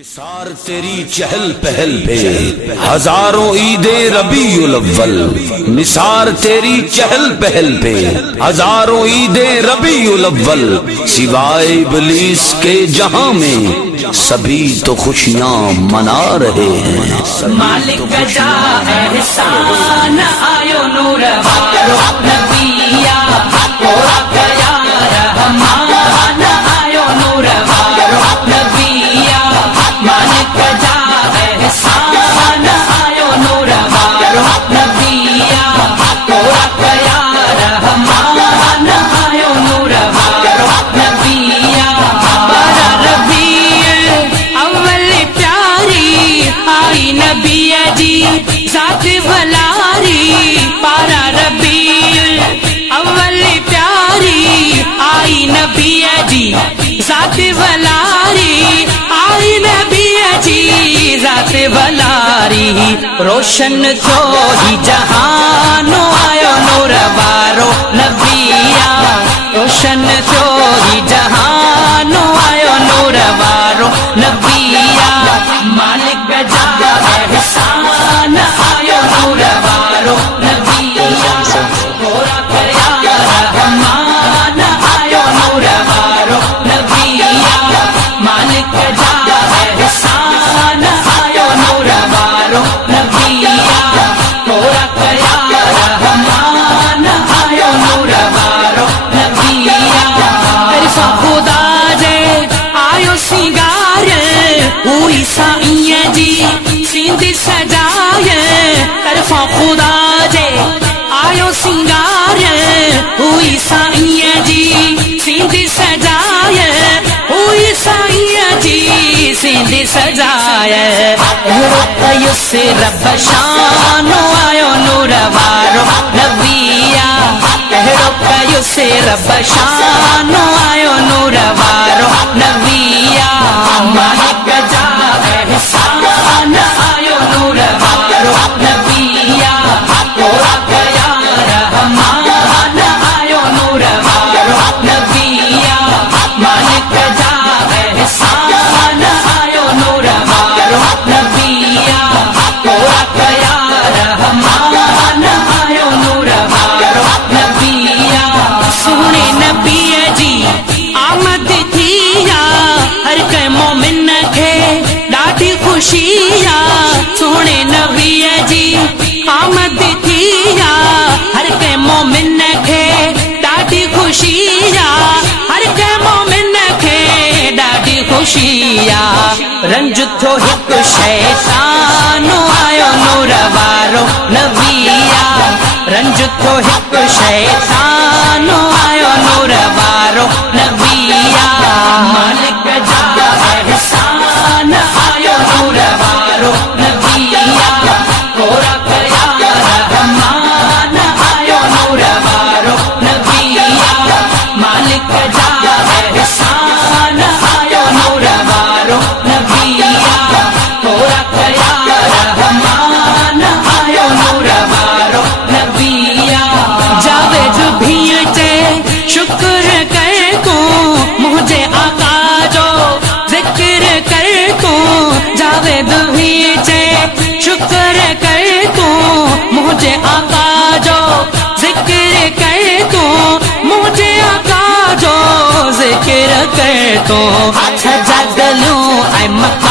निसार तेरी चहल पहल पे हजारों ईदे रबीउल अव्वल। निसार तेरी चहल पहल पे हजारों ईदे रबीउल अव्वल। सिवाय इब्लीस के जहां में सभी तो खुशियां मना रहे हैं। मालिक जा एहसान आयो नूर वारो नबिया कोरा गया रहमान आयो नूर वारो नबिया। मालिक जा एहसान आयो नूर वारो नबिया कोरा गया रहमान आयो नूर वारो नबिया। बारा रबीउल अव्वल प्यारी आई नबिया जी साथ भलारी। बारा रबीउल अव्वल प्यारी आई नबिया जी साथ भलारी। आई नबिया जी जात भलारी। रोशन थो ही जहानो आयो नूर वारो नबिया। रोशन थो ही जहानो आयो नूर वारो नबिया। मालिक जा एहसान आयो नूर वारो नबिया कोरा गया रहमान आयो नूर वारो नबिया। मालिक जा एहसान आयो नूर वारो नबिया कोरा गया रहमान आयो नूर वारो नबिया। अरफा खुदा जे आयो सिंगार हुई साईं जी सिंध सजाए। तरफा खुदा जे आयो सिंगार हुई साईं जी सिंध सजाए। हुई साईं जी सिंध सजाए। से रब शानो आयो नूर वारो नबिया। कयो से रब शानो आयो नूर वारो नबिया। मालिक जा एहसान आयो नूर वारो नबिया कोरा गया रहमान आयो नूर वारो नबिया। मालिक जा एहसान आयो नूर वारो नबिया कोरा गया रहमान आयो नूर वारो नबिया। सोने नबिया जी आमद थिया हर के मोमिन खे ॾाढी खुशिया। सोने नबिया जी आमद थिया हर के मोमिन खे ॾाढी खुशिया। हर के मोमिन खे ॾाढी खुशिया। रंज थो हिकु शैतान आयो नूर वारो नबिया। रंज थो हिकु शैतान आयो नूर वारो नबिया। मालिक जा एहसान आयो नूर वारो नबिया कोरा गया रहमान आयो नूर वारो नबिया। मालिक जा एहसान आयो नूर वारो नबिया कोरा गया रहमान आयो नूर वारो नबिया। जावेद भी चे शुक्र कर को मुझे आका जो जिक्र कर को। जावेद भी चे शुक्र कर को मुझे आका जो जिक्र कर को। मुझे आका जो जिक्र कर को। सजा गलू ऐ मक्का